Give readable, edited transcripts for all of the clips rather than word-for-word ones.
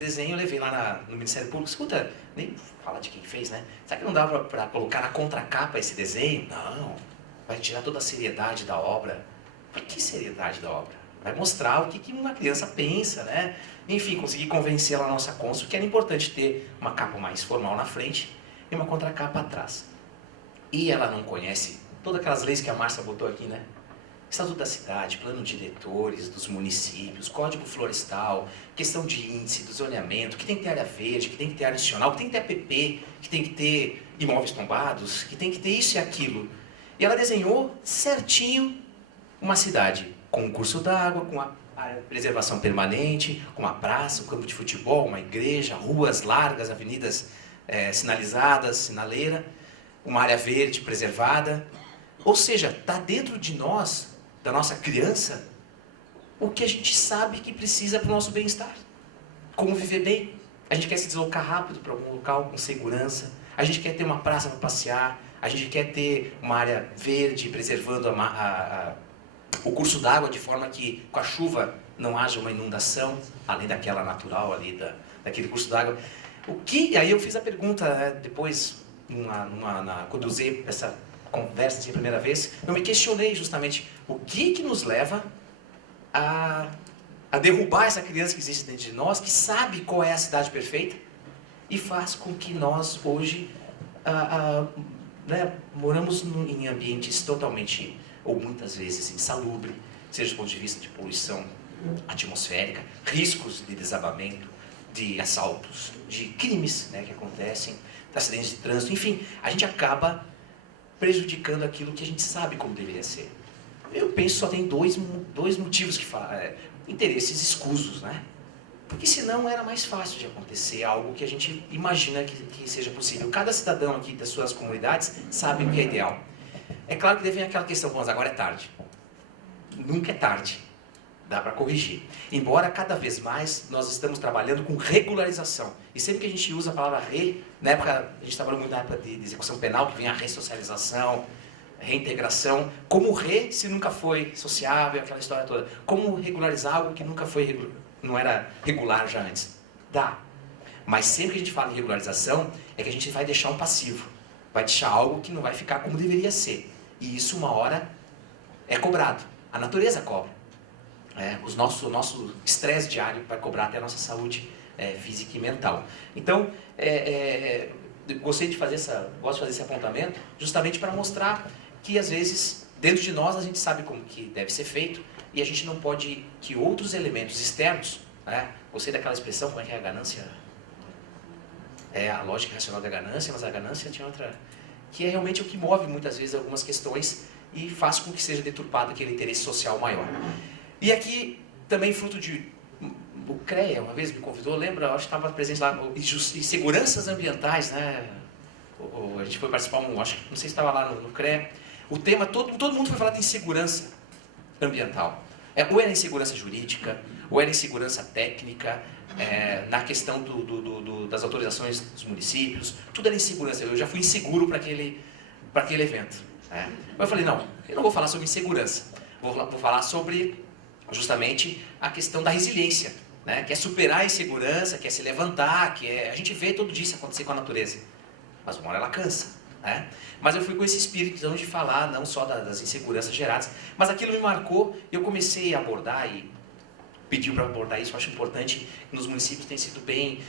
desenho eu levei lá no Ministério Público, escuta, nem fala de quem fez, né? Será que não dava para colocar na contracapa esse desenho? Não, vai tirar toda a seriedade da obra. Por que seriedade da obra? Vai mostrar o que uma criança pensa, né? Enfim, consegui convencer lá a nossa cônsul que era importante ter uma capa mais formal na frente e uma contracapa atrás. E ela não conhece todas aquelas leis que a Márcia botou aqui, né? Estatuto da cidade, plano de diretores dos municípios, código florestal, questão de índice, do zoneamento, que tem que ter área verde, que tem que ter área adicional, que tem que ter APP, que tem que ter imóveis tombados, que tem que ter isso e aquilo. E ela desenhou certinho uma cidade com um curso d'água, com a preservação permanente, com uma praça, um campo de futebol, uma igreja, ruas largas, avenidas sinalizadas, sinaleira, uma área verde preservada. Ou seja, está dentro de nós, da nossa criança, o que a gente sabe que precisa para o nosso bem-estar. Como viver bem. A gente quer se deslocar rápido para algum local com segurança. A gente quer ter uma praça para passear. A gente quer ter uma área verde preservando o curso d'água de forma que com a chuva não haja uma inundação, além daquela natural ali, daquele curso d'água. Aí eu fiz a pergunta depois, quando eu usei essa conversa assim, a primeira vez, eu me questionei justamente o que nos leva a derrubar essa criança que existe dentro de nós, que sabe qual é a cidade perfeita e faz com que nós hoje moramos em ambientes totalmente, ou muitas vezes, insalubres, seja do ponto de vista de poluição atmosférica, riscos de desabamento, de assaltos, de crimes que acontecem, de acidentes de trânsito, enfim, a gente acaba prejudicando aquilo que a gente sabe como deveria ser. Eu penso que só tem dois motivos que falam, interesses escusos, né? Porque senão era mais fácil de acontecer algo que a gente imagina que seja possível. Cada cidadão aqui das suas comunidades sabe o que é ideal. É claro que deve vir aquela questão, mas agora é tarde. Nunca é tarde. Dá para corrigir. Embora cada vez mais nós estamos trabalhando com regularização. E sempre que a gente usa a palavra na época, a gente trabalhou muito na época de execução penal, que vem a ressocialização, reintegração. Como se nunca foi sociável, aquela história toda. Como regularizar algo que nunca foi, não era regular já antes? Dá. Mas sempre que a gente fala em regularização, é que a gente vai deixar um passivo. Vai deixar algo que não vai ficar como deveria ser. E isso uma hora é cobrado. A natureza cobra. O nosso estresse diário vai cobrar até a nossa saúde física e mental. Então, gosto de fazer esse apontamento justamente para mostrar que, às vezes, dentro de nós a gente sabe como que deve ser feito e a gente não pode que outros elementos externos, gostei daquela expressão, como é que é a ganância? É a lógica racional da ganância, mas a ganância tinha outra, que é realmente o que move muitas vezes algumas questões e faz com que seja deturpado aquele interesse social maior. E aqui, também fruto de... O CREA, uma vez me convidou, lembra? Eu acho que estava presente lá, e seguranças ambientais, né? A gente foi participar, não sei se estava lá no CREA. O tema, todo mundo foi falar de insegurança ambiental. Ou era insegurança jurídica, ou era insegurança técnica, na questão das autorizações dos municípios, tudo era insegurança. Eu já fui inseguro para aquele evento. Mas eu falei, não, eu não vou falar sobre insegurança, vou falar sobre justamente a questão da resiliência, que é superar a insegurança, que é se levantar, a gente vê todo dia isso acontecer com a natureza, mas uma hora ela cansa. Mas eu fui com esse espírito então, de falar não só das inseguranças geradas, mas aquilo me marcou, eu comecei a abordar e pediu para abordar isso. Eu acho importante que nos municípios tem sido bem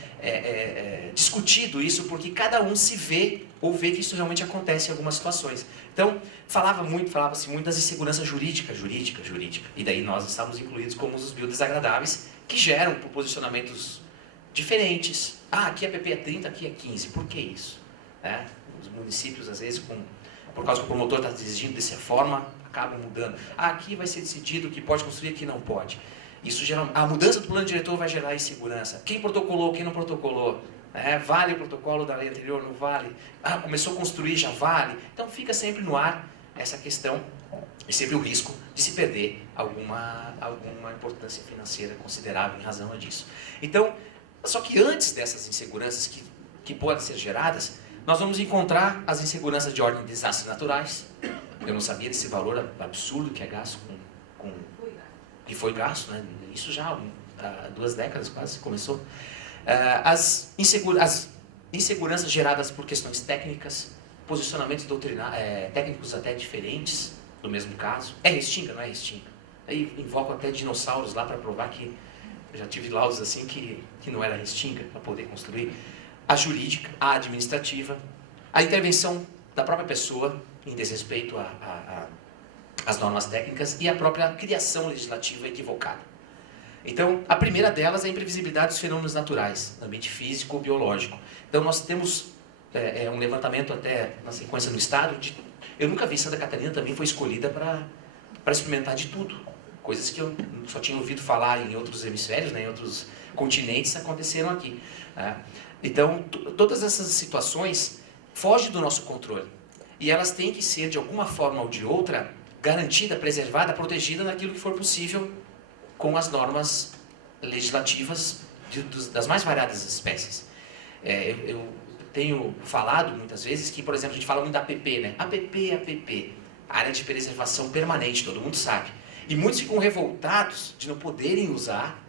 discutido isso, porque cada um se vê ou vê que isso realmente acontece em algumas situações. Então, falava-se muito das inseguranças jurídica. E daí nós estamos incluídos como os biodesagradáveis, que geram por posicionamentos diferentes. Aqui a PP é 30, aqui é 15. Por que isso? Os municípios, às vezes, por causa que o promotor está decidindo dessa forma, acabam mudando. Aqui vai ser decidido que pode construir, aqui não pode. Isso a mudança do plano diretor vai gerar insegurança. Quem protocolou, quem não protocolou. Vale o protocolo da lei anterior, não vale? Começou a construir, já vale? Então fica sempre no ar essa questão e sempre o risco de se perder alguma importância financeira considerável em razão disso. Então, só que antes dessas inseguranças que podem ser geradas, nós vamos encontrar as inseguranças de ordem de desastres naturais. Eu não sabia desse valor absurdo que é gasto que foi gasto, isso já há 2 décadas quase começou. As inseguranças geradas por questões técnicas, posicionamentos técnicos até diferentes do mesmo caso. É restinga, não é restinga? Aí invoco até dinossauros lá para provar que eu já tive laudos assim que não era restinga para poder construir. A jurídica, a administrativa, a intervenção da própria pessoa em desrespeito às normas técnicas e a própria criação legislativa equivocada. Então, a primeira delas é a imprevisibilidade dos fenômenos naturais, no ambiente físico ou biológico. Então, nós temos um levantamento até na sequência no estado. Eu nunca vi, Santa Catarina também foi escolhida para experimentar de tudo. Coisas que eu só tinha ouvido falar em outros hemisférios, né, em outros continentes, aconteceram aqui. Então, todas essas situações fogem do nosso controle. E elas têm que ser, de alguma forma ou de outra, garantida, preservada, protegida naquilo que for possível com as normas legislativas das mais variadas espécies. Eu tenho falado muitas vezes que, por exemplo, a gente fala muito da APP, né? APP, Área de Preservação Permanente, todo mundo sabe. E muitos ficam revoltados de não poderem usar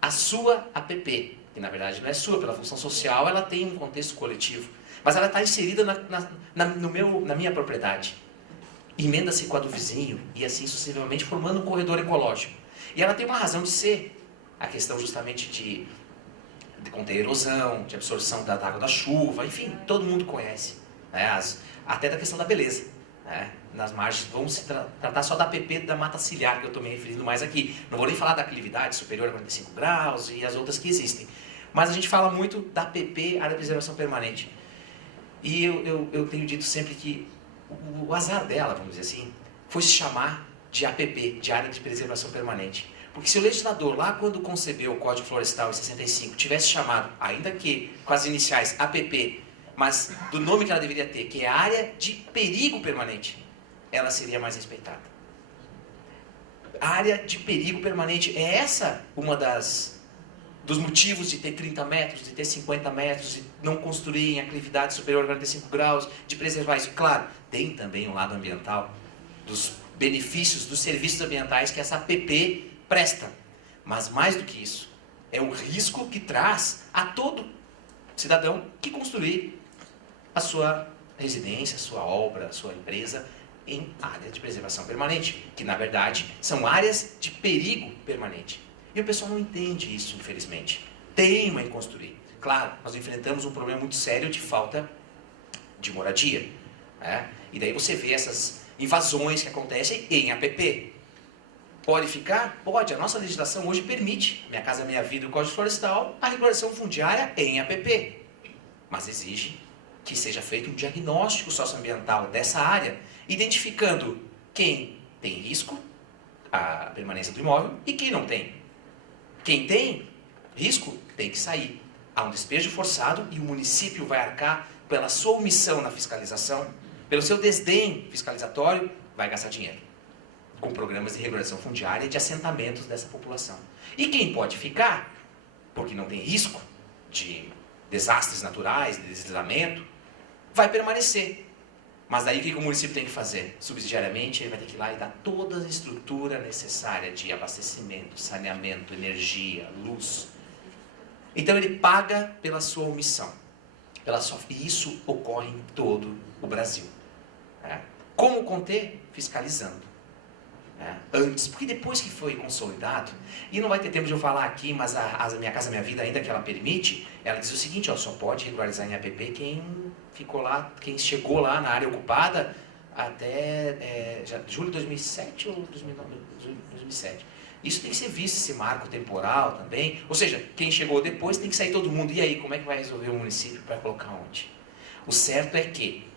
a sua APP, que na verdade não é sua, pela função social, ela tem um contexto coletivo. Mas ela está inserida na minha propriedade. Emenda-se com a do vizinho e assim sucessivamente, formando um corredor ecológico. E ela tem uma razão de ser. A questão justamente de conter erosão, de absorção da água da chuva, enfim, todo mundo conhece. Né? Até da questão da beleza. Né? Nas margens, vamos se tratar só da APP da mata ciliar, que eu estou me referindo mais aqui. Não vou nem falar da aclividade superior a 45 graus e as outras que existem. Mas a gente fala muito da APP, Área de Preservação Permanente. E eu tenho dito sempre que o azar dela, vamos dizer assim, foi se chamar de APP, de Área de Preservação Permanente. Porque se o legislador, lá quando concebeu o Código Florestal em 65, tivesse chamado, ainda que com as iniciais APP, mas do nome que ela deveria ter, que é Área de Perigo Permanente, ela seria mais respeitada. Área de Perigo Permanente, é essa uma dos motivos de ter 30 metros, de ter 50 metros, de não construir em aclividade superior a 45 graus, de preservar isso. Claro, tem também o lado ambiental, dos benefícios, dos serviços ambientais que essa APP presta. Mas mais do que isso, é o risco que traz a todo cidadão que construir a sua residência, a sua obra, a sua empresa em área de preservação permanente, que na verdade são áreas de perigo permanente. E o pessoal não entende isso, infelizmente. Teima em construir. Claro, nós enfrentamos um problema muito sério de falta de moradia. Né? E daí você vê essas invasões que acontecem em APP. Pode ficar? Pode. A nossa legislação hoje permite, Minha Casa Minha Vida, o Código Florestal, a regulação fundiária em APP. Mas exige que seja feito um diagnóstico socioambiental dessa área, identificando quem tem risco, a permanência do imóvel, e quem não tem. Quem tem risco tem que sair. Há um despejo forçado e o município vai arcar pela sua omissão na fiscalização, pelo seu desdém fiscalizatório, vai gastar dinheiro com programas de regulação fundiária e de assentamentos dessa população. E quem pode ficar, porque não tem risco de desastres naturais, de deslizamento, vai permanecer. Mas daí o que o município tem que fazer? Subsidiariamente, ele vai ter que ir lá e dar toda a estrutura necessária de abastecimento, saneamento, energia, luz. Então ele paga pela sua omissão. E isso ocorre em todo o Brasil. Como conter? Fiscalizando. Antes, porque depois que foi consolidado, e não vai ter tempo de eu falar aqui, mas a Minha Casa Minha Vida, ainda que ela permite, ela diz o seguinte, ó, só pode regularizar em APP quem ficou lá, quem chegou lá na área ocupada até julho de 2007 ou 2009, 2007. Isso tem que ser visto, esse marco temporal também, ou seja, quem chegou depois tem que sair todo mundo, e aí, como é que vai resolver o município para colocar onde? O certo é que,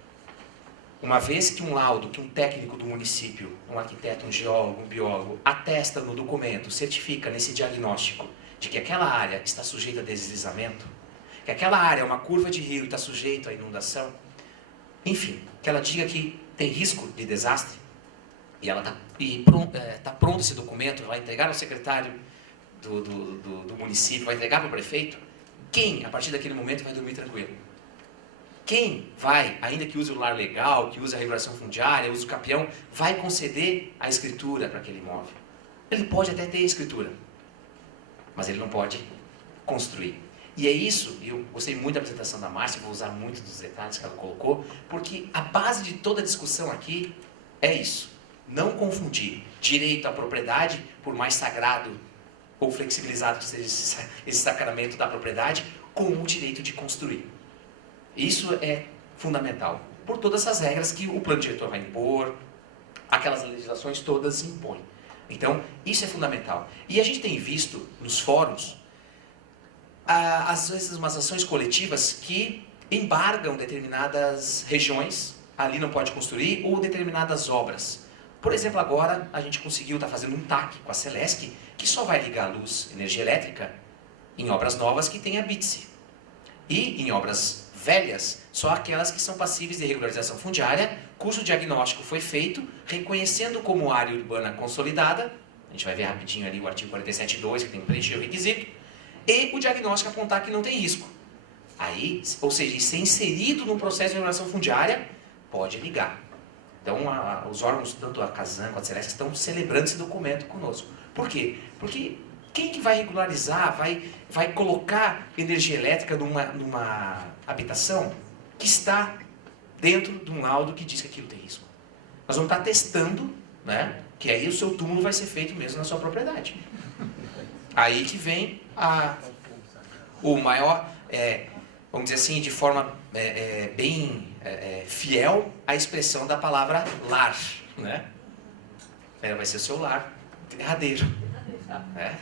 uma vez que um laudo, que um técnico do município, um arquiteto, um geólogo, um biólogo, atesta no documento, certifica nesse diagnóstico de que aquela área está sujeita a deslizamento, que aquela área é uma curva de rio e está sujeita à inundação, enfim, que ela diga que tem risco de desastre, e ela está pronto esse documento, vai entregar ao secretário do município, vai entregar para o prefeito, quem, a partir daquele momento, vai dormir tranquilo? Quem vai, ainda que use o lar legal, que use a regulação fundiária, use o capião, vai conceder a escritura para aquele imóvel? Ele pode até ter a escritura, mas ele não pode construir. E é isso, eu gostei muito da apresentação da Márcia, vou usar muito dos detalhes que ela colocou, porque a base de toda a discussão aqui é isso. Não confundir direito à propriedade, por mais sagrado ou flexibilizado que seja esse sacramento da propriedade, com o direito de construir. Isso é fundamental, por todas essas regras que o plano diretor vai impor, aquelas legislações todas impõem. Então, isso é fundamental. E a gente tem visto nos fóruns, às vezes, umas ações coletivas que embargam determinadas regiões, ali não pode construir, ou determinadas obras. Por exemplo, agora a gente conseguiu estar fazendo um TAC com a Celesc, que só vai ligar a luz, energia elétrica, em obras novas que tem a BITSE. E em obras velhas, só aquelas que são passíveis de regularização fundiária, cujo diagnóstico foi feito, reconhecendo como área urbana consolidada, a gente vai ver rapidinho ali o artigo 47.2, que tem que preencher o requisito, e o diagnóstico apontar que não tem risco. Aí, ou seja, ser inserido no processo de regulação fundiária, pode ligar. Então, os órgãos, tanto a Casan quanto a Celesc, estão celebrando esse documento conosco. Por quê? Porque quem que vai regularizar, vai colocar energia elétrica numa habitação que está dentro de um laudo que diz que aquilo tem risco? Nós vamos estar testando, né, que aí o seu túmulo vai ser feito mesmo na sua propriedade. Aí que vem o maior, vamos dizer assim, de forma bem fiel à expressão da palavra lar, né? Vai ser o seu lar derradeiro. Né?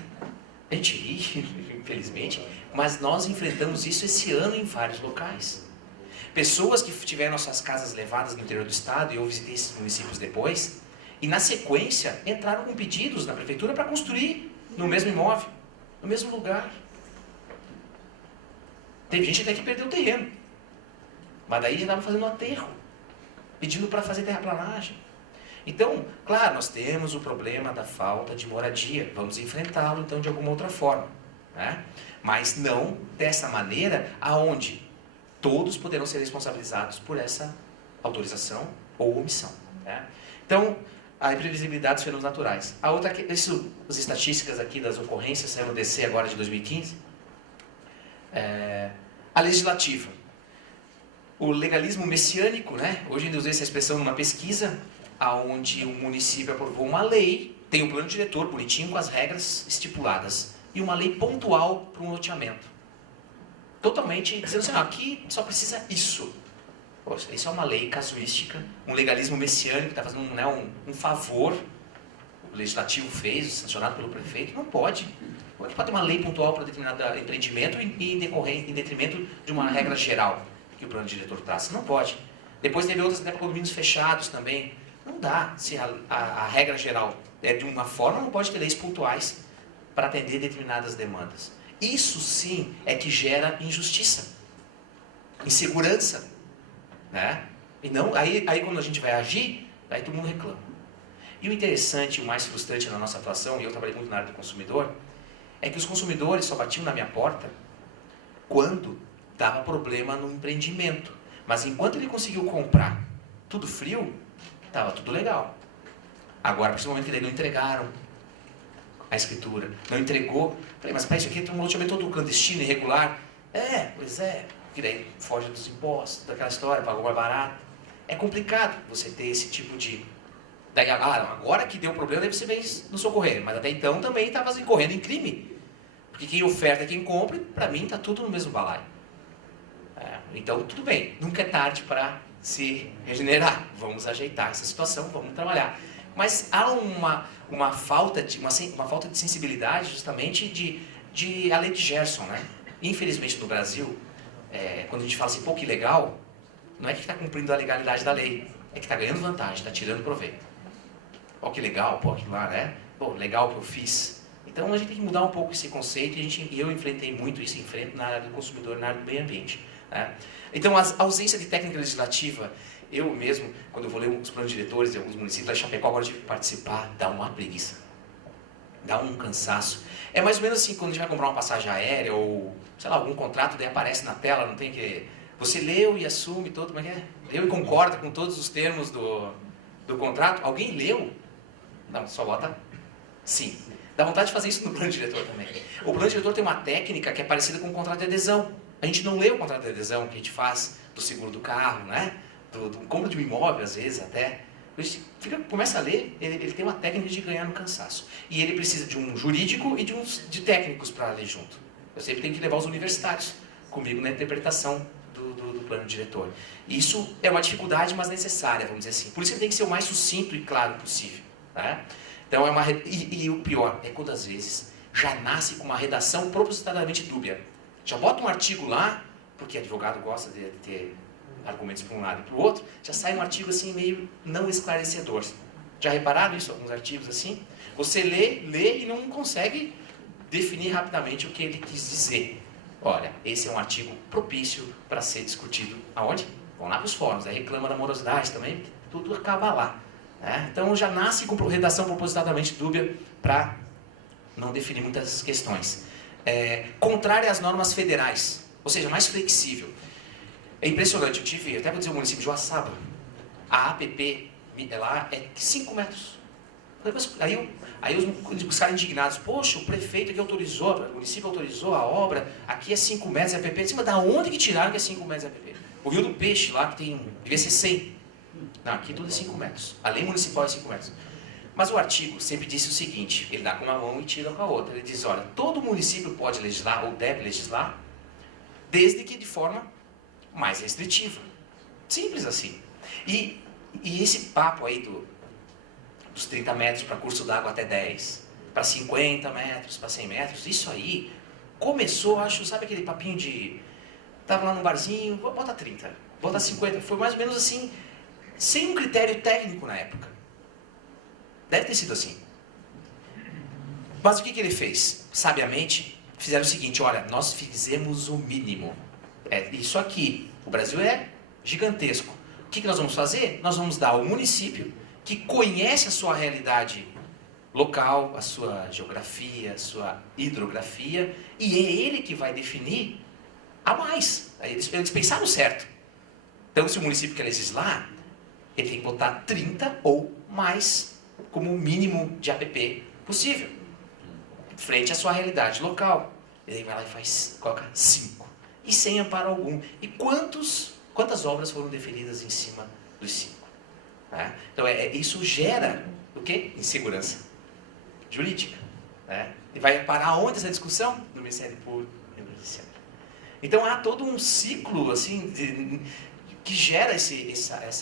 A gente ri, infelizmente, mas nós enfrentamos isso esse ano em vários locais. Pessoas que tiveram suas casas levadas no interior do estado, e eu visitei esses municípios depois, e na sequência entraram com pedidos na prefeitura para construir no mesmo imóvel, no mesmo lugar. Teve gente até que perdeu o terreno, mas daí já estava fazendo um aterro, pedindo para fazer terraplanagem. Então, claro, nós temos o problema da falta de moradia, vamos enfrentá-lo então de alguma outra forma, né? Mas não dessa maneira aonde todos poderão ser responsabilizados por essa autorização ou omissão, né? Então, a imprevisibilidade dos fenômenos naturais. A outra, as estatísticas aqui das ocorrências, saiu no DC agora de 2015, a legislativa. O legalismo messiânico, né? Hoje eu usei essa expressão numa pesquisa, onde o município aprovou uma lei, tem um plano diretor bonitinho com as regras estipuladas, e uma lei pontual para um loteamento. Totalmente dizendo assim, aqui só precisa isso. Poxa, isso é uma lei casuística, um legalismo messiânico, que está fazendo um favor, o legislativo fez, sancionado pelo prefeito, não pode. Como é que pode ter uma lei pontual para determinado empreendimento em detrimento de uma regra geral que o plano diretor traz? Não pode. Depois teve outras até para condomínios fechados também. Não dá. Se a regra geral é de uma forma, não pode ter leis pontuais para atender determinadas demandas. Isso sim é que gera injustiça, insegurança, né? E não, aí quando a gente vai agir, aí todo mundo reclama. E o interessante, o mais frustrante na nossa atuação, e eu trabalhei muito na área do consumidor, é que os consumidores só batiam na minha porta quando dava problema no empreendimento. Mas enquanto ele conseguiu comprar tudo frio, estava tudo legal. Agora, principalmente que daí não entregaram a escritura, não entregou. Falei, mas para isso aqui tem um loteamento todo clandestino, irregular. Pois é, que daí foge dos impostos, daquela história, pagou mais barato. É complicado você ter esse tipo de... Daí, agora que deu problema, daí você vem nos socorrer. Mas até então também estava incorrendo em crime. Porque quem oferta, quem compra, para mim está tudo no mesmo balaio. Então, tudo bem, nunca é tarde para se regenerar. Vamos ajeitar essa situação, vamos trabalhar. Mas há uma falta de sensibilidade, justamente, de a lei de Gerson, né? Infelizmente, no Brasil, quando a gente fala assim, pô, que legal, não é que está cumprindo a legalidade da lei, é que está ganhando vantagem, está tirando proveito. Ó, que legal, pô, aquilo lá, né? Pô, legal que eu fiz. Então, a gente tem que mudar um pouco esse conceito, e eu enfrentei muito isso, enfrento na área do consumidor, na área do meio ambiente. Né? Então, a ausência de técnica legislativa, eu mesmo, quando eu vou ler os planos diretores de alguns municípios, lá em Chapecó, agora eu tive que participar, dá uma preguiça, dá um cansaço. É mais ou menos assim, quando a gente vai comprar uma passagem aérea, ou, sei lá, algum contrato, daí aparece na tela, não tem que... Você leu e assume todo, como é que é? Leu e concorda com todos os termos do contrato. Alguém leu? Não, só bota sim. Dá vontade de fazer isso no plano diretor também. O plano diretor tem uma técnica que é parecida com o contrato de adesão. A gente não lê o contrato de adesão que a gente faz do seguro do carro, né? Do compra de um imóvel, às vezes, até. A gente começa a ler, ele tem uma técnica de ganhar no cansaço. E ele precisa de um jurídico e de técnicos para ler junto. Eu sempre tenho que levar os universitários comigo na interpretação do plano diretor. E isso é uma dificuldade, mas necessária, vamos dizer assim. Por isso ele tem que ser o mais sucinto e claro possível. Né? Então, e o pior é quando, às vezes, já nasce com uma redação propositadamente dúbia. Já bota um artigo lá, porque advogado gosta de ter argumentos para um lado e para o outro, já sai um artigo assim meio não esclarecedor. Já repararam isso? Alguns artigos assim? Você lê e não consegue definir rapidamente o que ele quis dizer. Olha, esse é um artigo propício para ser discutido aonde? Vão lá para os fóruns, aí reclama da morosidade também, tudo acaba lá. Né? Então já nasce com redação propositadamente dúbia para não definir muitas questões. Contrária às normas federais, ou seja, mais flexível. É impressionante, eu tive, até vou dizer o município de Joaçaba, a APP lá é 5 metros. Aí os caras indignados, poxa, o prefeito que autorizou, o município autorizou a obra, aqui é 5 metros de APP. Cima da onde que tiraram que é 5 metros de APP? O Rio do Peixe lá, que devia ser 100. Não, aqui tudo é 5 metros. A lei municipal é 5 metros. Mas o artigo sempre disse o seguinte, ele dá com uma mão e tira com a outra. Ele diz, olha, todo município pode legislar ou deve legislar, desde que de forma mais restritiva. Simples assim. E esse papo aí dos 30 metros para curso d'água até 10, para 50 metros, para 100 metros, isso aí começou, acho, sabe aquele papinho de... Estava lá no barzinho, bota 30, bota 50, foi mais ou menos assim, sem um critério técnico na época. Deve ter sido assim. Mas o que ele fez? Sabiamente, fizeram o seguinte, olha, nós fizemos o mínimo. É isso aqui. O Brasil é gigantesco. O que nós vamos fazer? Nós vamos dar ao município que conhece a sua realidade local, a sua geografia, a sua hidrografia, e é ele que vai definir a mais. Eles pensaram certo. Então, se o município quer legislar, ele tem que botar 30 ou mais como o mínimo de APP possível, frente à sua realidade local. Ele vai lá e coloca 5. E sem amparo algum. E quantas obras foram definidas em cima dos 5? Né? Então, isso gera o quê? Insegurança jurídica. Né? E vai parar onde essa discussão? No Ministério Público e no Judiciário. Então, há todo um ciclo assim, que gera essas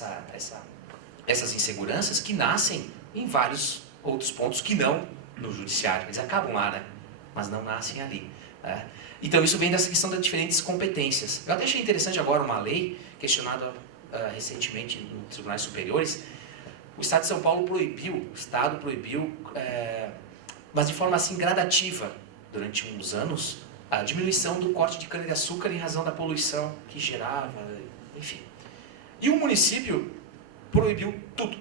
inseguranças que nascem em vários outros pontos que não no Judiciário. Eles acabam lá, né? Mas não nascem ali. Né? Então, isso vem dessa questão das diferentes competências. Eu até achei interessante agora uma lei questionada recentemente nos tribunais superiores. O Estado de São Paulo proibiu, mas de forma assim gradativa, durante uns anos, a diminuição do corte de cana-de-açúcar em razão da poluição que gerava, enfim. E o município proibiu tudo.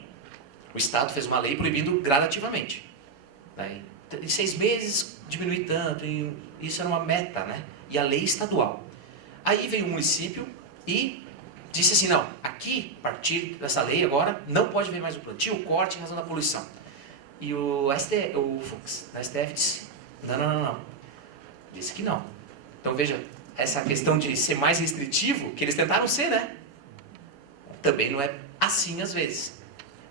O Estado fez uma lei proibindo gradativamente. Né? Em 6 meses diminuir tanto, isso era uma meta, né? E a lei estadual. Aí veio o município e disse assim, não, aqui, a partir dessa lei agora, não pode haver mais o plantio, o corte em razão da poluição. E o Fux, da STF disse, não. Disse que não. Então veja, essa questão de ser mais restritivo, que eles tentaram ser, né? Também não é assim às vezes.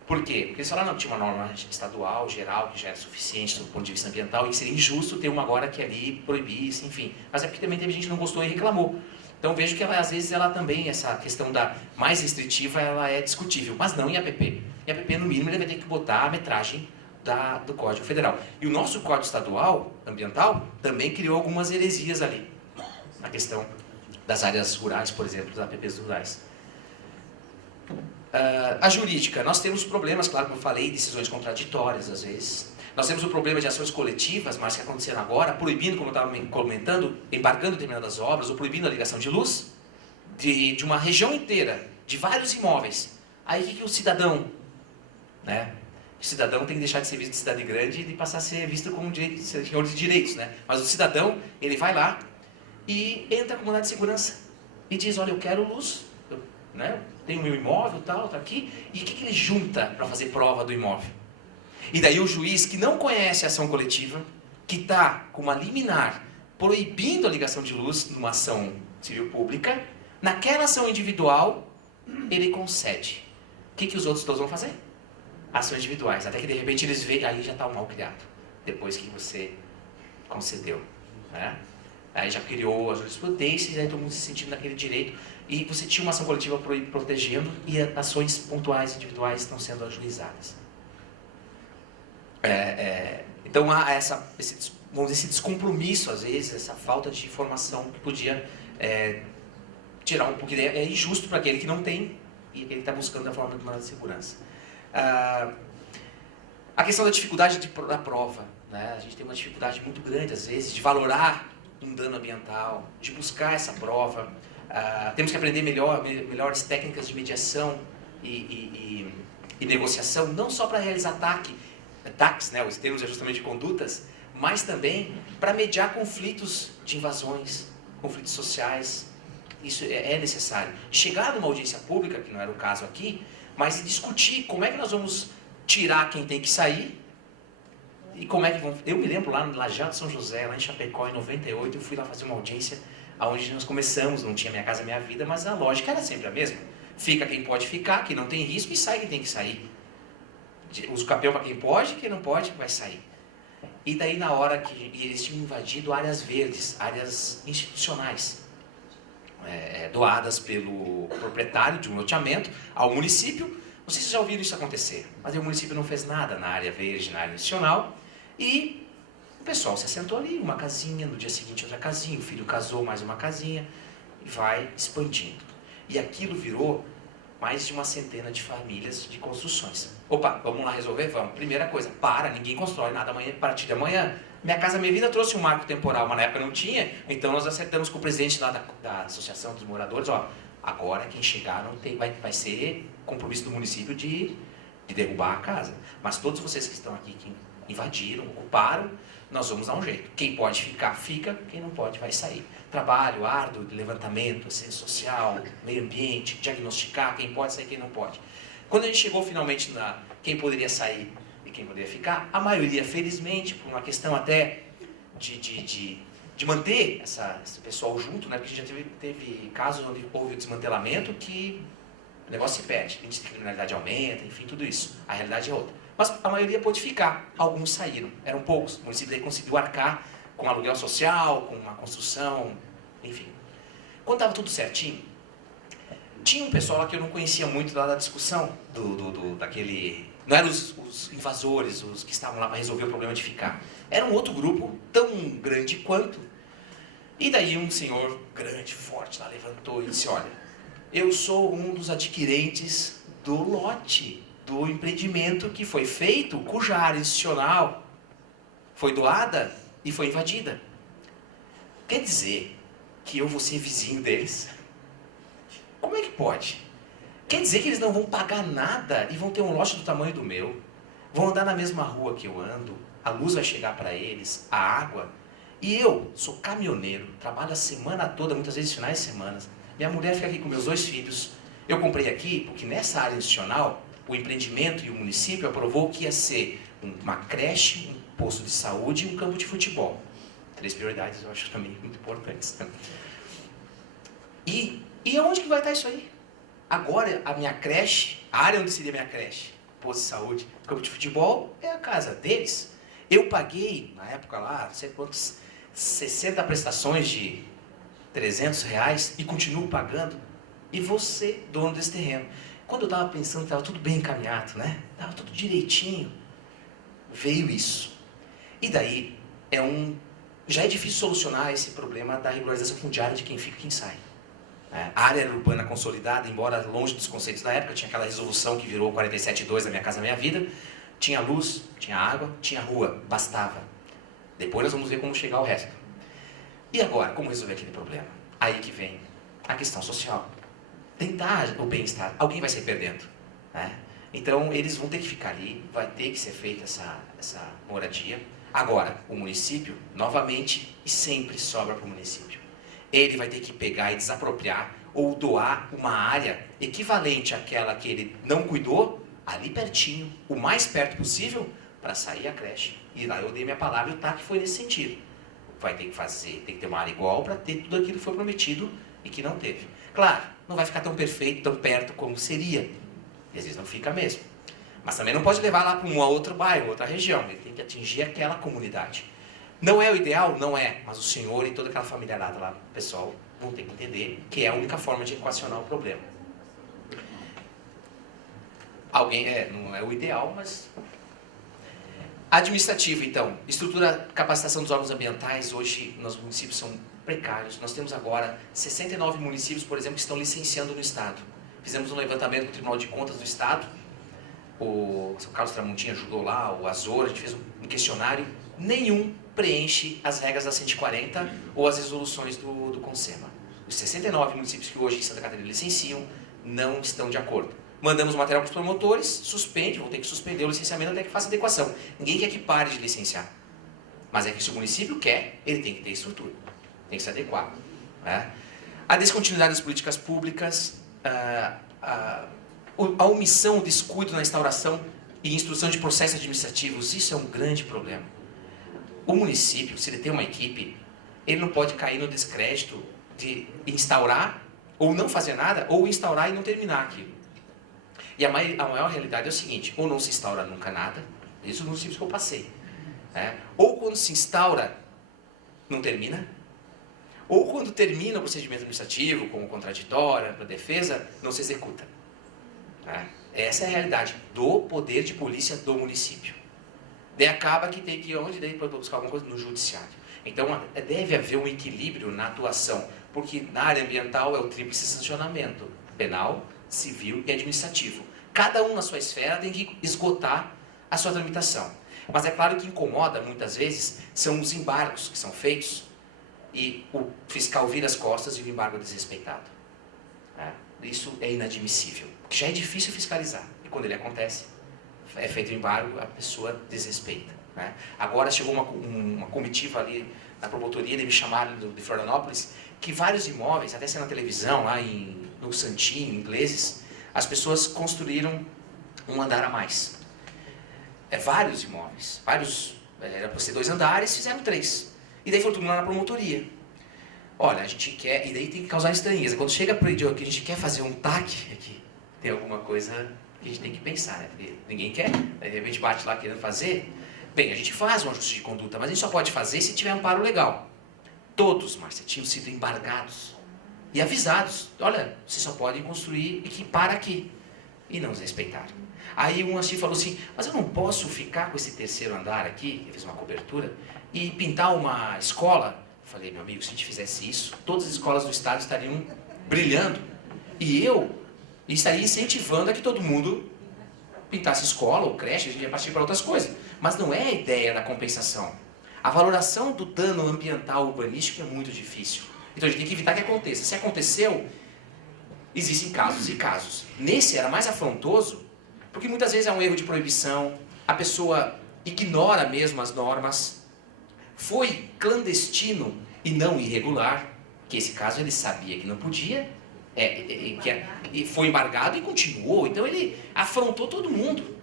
Por quê? Porque eles falaram, não, tinha uma norma estadual, geral, que já era suficiente do ponto de vista ambiental, e seria injusto ter uma agora que ali proibisse, enfim. Mas é porque também teve gente que não gostou e reclamou. Então vejo que às vezes ela também, essa questão da mais restritiva, ela é discutível, mas não em APP. Em APP, no mínimo, ele vai ter que botar a metragem do Código Federal. E o nosso Código Estadual, ambiental, também criou algumas heresias ali. Na questão das áreas rurais, por exemplo, das APPs rurais. A jurídica, nós temos problemas, claro, como eu falei, decisões contraditórias às vezes. Nós temos o problema de ações coletivas, mas que aconteceram agora, proibindo, como eu estava comentando, embargando determinadas obras, ou proibindo a ligação de luz de uma região inteira, de vários imóveis. Aí o que o cidadão, né? O cidadão tem que deixar de ser visto de cidade grande e passar a ser visto como senhor de direitos, né? Mas o cidadão, ele vai lá e entra com mandado de segurança e diz, olha, eu quero luz, né? Tem o meu imóvel, tal, tá aqui. E o que ele junta para fazer prova do imóvel? E daí o juiz, que não conhece a ação coletiva, que está com uma liminar proibindo a ligação de luz numa ação civil pública, naquela ação individual, ele concede. O que os outros todos vão fazer? Ações individuais, até que de repente eles veem, aí já está o mal criado, depois que você concedeu. Né? Aí já criou as jurisprudências, aí todo mundo se sentindo naquele direito, e você tinha uma ação coletiva protegendo, e ações pontuais individuais estão sendo ajuizadas. Então há esse descompromisso, às vezes, essa falta de informação que podia tirar um pouco de ideia. É injusto para aquele que não tem e ele está buscando a forma de uma segurança. A questão da dificuldade da prova, né? A gente tem uma dificuldade muito grande, às vezes, de valorar um dano ambiental, de buscar essa prova. Temos que aprender melhores técnicas de mediação e negociação, não só para realizar ataques, né, os termos de ajustamento de condutas, mas também para mediar conflitos de invasões, conflitos sociais. Isso é necessário. Chegar numa audiência pública, que não era o caso aqui, mas discutir como é que nós vamos tirar quem tem que sair e como é que vão... Eu me lembro lá no Lajeado de São José, lá em Chapecó, em 98, eu fui lá fazer uma audiência onde nós começamos, não tinha Minha Casa Minha Vida, mas a lógica era sempre a mesma. Fica quem pode ficar, quem não tem risco, e sai quem tem que sair. Usa o capel para quem pode, quem não pode, vai sair. E daí na hora que eles tinham invadido áreas verdes, áreas institucionais, doadas pelo proprietário de um loteamento ao município. Não sei se vocês já ouviram isso acontecer, mas o município não fez nada na área verde, na área institucional, e o pessoal se assentou ali, uma casinha, no dia seguinte outra casinha, o filho casou, mais uma casinha, e vai expandindo. E aquilo virou mais de uma centena de famílias de construções. Opa, vamos lá resolver? Vamos. Primeira coisa, ninguém constrói nada amanhã, a partir de amanhã. Minha Casa Minha Vida trouxe um marco temporal, mas na época não tinha, então nós acertamos com o presidente lá da Associação dos Moradores, agora quem chegar não tem, vai ser compromisso do município de derrubar a casa. Mas todos vocês que estão aqui, que invadiram, ocuparam, nós vamos dar um jeito. Quem pode ficar, fica, quem não pode, vai sair. Trabalho árduo de levantamento, assistência social, meio ambiente, diagnosticar quem pode sair, quem não pode. Quando a gente chegou finalmente na quem poderia sair e quem poderia ficar, a maioria, felizmente, por uma questão até de manter esse pessoal junto, né? Porque a gente já teve casos onde houve o desmantelamento que o negócio se perde, a índice de criminalidade aumenta, enfim, tudo isso. A realidade é outra. Mas a maioria pôde ficar, alguns saíram, eram poucos. O município daí conseguiu arcar com aluguel social, com uma construção, enfim. Quando estava tudo certinho, tinha um pessoal lá que eu não conhecia muito lá da discussão, daquele... Não eram os invasores, os que estavam lá para resolver o problema de ficar. Era um outro grupo, tão grande quanto. E daí um senhor grande, forte, lá levantou e disse, olha, eu sou um dos adquirentes do lote, do empreendimento que foi feito, cuja área institucional foi doada e foi invadida. Quer dizer que eu vou ser vizinho deles? Como é que pode? Quer dizer que eles não vão pagar nada e vão ter um lote do tamanho do meu? Vão andar na mesma rua que eu ando? A luz vai chegar para eles? A água? E eu sou caminhoneiro, trabalho a semana toda, muitas vezes finais de semana. Minha mulher fica aqui com meus 2 filhos. Eu comprei aqui porque nessa área institucional, o empreendimento e o município aprovou que ia ser uma creche, um posto de saúde e um campo de futebol. 3 prioridades eu acho também muito importantes. E aonde que vai estar isso aí? Agora, a minha creche, a área onde seria a minha creche, posto de saúde, campo de futebol, é a casa deles. Eu paguei, na época lá, não sei quantos, 60 prestações de R$300 e continuo pagando. E você, dono desse terreno. Quando eu estava pensando que estava tudo bem encaminhado, né? Estava tudo direitinho, veio isso. E daí, já é difícil solucionar esse problema da regularização fundiária de quem fica e quem sai. A área urbana consolidada, embora longe dos conceitos da época, tinha aquela resolução que virou 47.2 da Minha Casa Minha Vida, tinha luz, tinha água, tinha rua, bastava. Depois nós vamos ver como chegar ao resto. E agora, como resolver aquele problema? Aí que vem a questão social. Tentar o bem-estar, alguém vai sair perdendo. Né? Então eles vão ter que ficar ali, vai ter que ser feita essa moradia. Agora, o município, novamente, e sempre sobra para o município. Ele vai ter que pegar e desapropriar ou doar uma área equivalente àquela que ele não cuidou, ali pertinho, o mais perto possível, para sair a creche E lá eu dei minha palavra e o TAC foi nesse sentido. Vai ter que fazer, tem que ter uma área igual para ter tudo aquilo que foi prometido e que não teve. Claro, não vai ficar tão perfeito, tão perto como seria. E às vezes não fica mesmo. Mas também não pode levar lá para um outro bairro, outra região. Ele tem que atingir aquela comunidade. Não é o ideal? Não é. Mas o senhor e toda aquela familiarada lá, o pessoal, vão ter que entender que é a única forma de equacionar o problema. Não é o ideal, mas... Administrativo, então. Estrutura, capacitação dos órgãos ambientais, hoje nos municípios são precários. Nós temos agora 69 municípios, por exemplo, que estão licenciando no Estado. Fizemos um levantamento com o Tribunal de Contas do Estado. O Carlos Tramontim ajudou lá, o Azor, a gente fez um questionário. Nenhum preenche as regras da 140 ou as resoluções do CONSEMA. Os 69 municípios que hoje em Santa Catarina licenciam não estão de acordo. Mandamos o material para os promotores, vão ter que suspender o licenciamento até que faça adequação. Ninguém quer que pare de licenciar. Mas é que se o município quer, ele tem que ter estrutura. Tem que se adequar. Né? A descontinuidade das políticas públicas, a omissão, o descuido na instauração e instrução de processos administrativos, isso é um grande problema. O município, se ele tem uma equipe, ele não pode cair no descrédito de instaurar ou não fazer nada, ou instaurar e não terminar aquilo. E a maior realidade é o seguinte, ou não se instaura nunca nada, isso nos municípios que eu passei, né? Ou quando se instaura, não termina, ou quando termina o procedimento administrativo, como contraditória, para defesa, não se executa. Né? Essa é a realidade do poder de polícia do município. Daí acaba que tem que ir onde? Daí para buscar alguma coisa no judiciário. Então deve haver um equilíbrio na atuação, porque na área ambiental é o tríplice sancionamento, penal, civil e administrativo. Cada um na sua esfera tem que esgotar a sua tramitação. Mas é claro que incomoda, muitas vezes, são os embargos que são feitos e o fiscal vira as costas e o embargo é desrespeitado. Isso é inadmissível, porque já é difícil fiscalizar. E quando ele acontece, é feito o embargo, a pessoa desrespeita. Né? Agora chegou uma comitiva ali na promotoria, eles me chamaram de Florianópolis, que vários imóveis, até sendo na televisão, lá no Santinho, ingleses, as pessoas construíram um andar a mais. Vários imóveis, era para ser 2 andares, fizeram 3. E daí foi todo mundo lá na promotoria. Olha, a gente quer, e daí tem que causar estranheza. Quando chega para o que a gente quer fazer um TAC, aqui, tem alguma coisa que a gente tem que pensar, né? Porque ninguém quer, de repente bate lá querendo fazer. Bem, a gente faz um ajuste de conduta, mas a gente só pode fazer se tiver amparo legal. Todos, Márcia, tinham sido embargados e avisados. Olha, você só pode construir e que para aqui. E não os respeitaram. Aí um assim falou assim, mas eu não posso ficar com esse 3º andar aqui, que fez uma cobertura, e pintar uma escola. Eu falei, meu amigo, se a gente fizesse isso, todas as escolas do estado estariam brilhando. E eu estaria incentivando a que todo mundo pintasse escola ou creche, a gente ia partir para outras coisas. Mas não é a ideia da compensação. A valoração do dano ambiental urbanístico é muito difícil. Então a gente tem que evitar que aconteça. Se aconteceu, existem casos e casos. Nesse era mais afrontoso, porque muitas vezes é um erro de proibição, a pessoa ignora mesmo as normas, foi clandestino e não irregular, que esse caso ele sabia que não podia, e foi embargado e continuou, então ele afrontou todo mundo.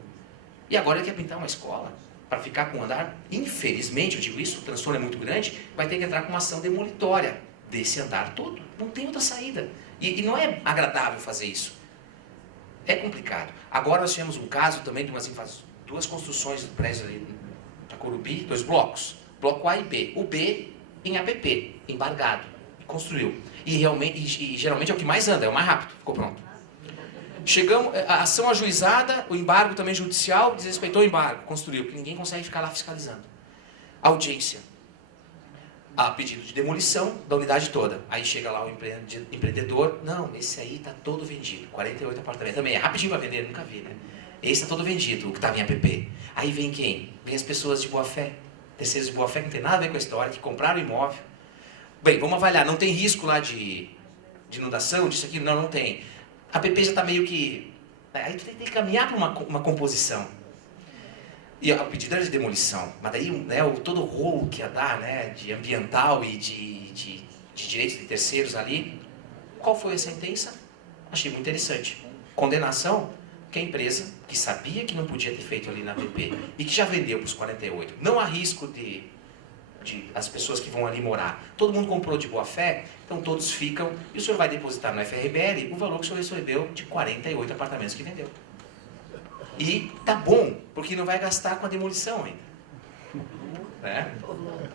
E agora ele quer pintar uma escola para ficar com um andar. Infelizmente, eu digo isso, o transtorno é muito grande, vai ter que entrar com uma ação demolitória desse andar todo. Não tem outra saída. E não é agradável fazer isso. É complicado. Agora nós tivemos um caso também de 2 construções do prédio ali da Corubi, 2 blocos. Bloco A e B. O B em APP, embargado. Construiu. E geralmente é o que mais anda, é o mais rápido. Ficou pronto. Chegamos, a ação ajuizada, o embargo também judicial, desrespeitou o embargo, construiu, porque ninguém consegue ficar lá fiscalizando. Audiência. A pedido de demolição da unidade toda. Aí chega lá o empreendedor, não, esse aí está todo vendido, 48 apartamentos. Também é rapidinho para vender, nunca vi, né? Esse está todo vendido, o que estava em APP. Aí vem quem? Vem as pessoas de boa fé, terceiros de boa fé, que não tem nada a ver com a história, que compraram o imóvel. Bem, vamos avaliar, não tem risco lá de inundação, disso aqui? Não, não tem. A APP já está meio que... Aí tu tem que caminhar para uma composição. E a pedido era de demolição, mas daí todo o rolo que ia dar, né, de ambiental e de direitos de terceiros ali. Qual foi a sentença? Achei muito interessante. Condenação que a empresa, que sabia que não podia ter feito ali na BP e que já vendeu para os 48, não há risco de as pessoas que vão ali morar. Todo mundo comprou de boa fé, então todos ficam, e o senhor vai depositar no FRBL o valor que o senhor recebeu de 48 apartamentos que vendeu. E tá bom, porque não vai gastar com a demolição ainda. Né?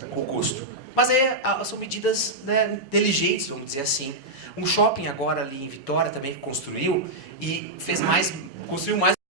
Com o custo. Mas aí são medidas, né, inteligentes, vamos dizer assim. Um shopping agora ali em Vitória também construiu e construiu mais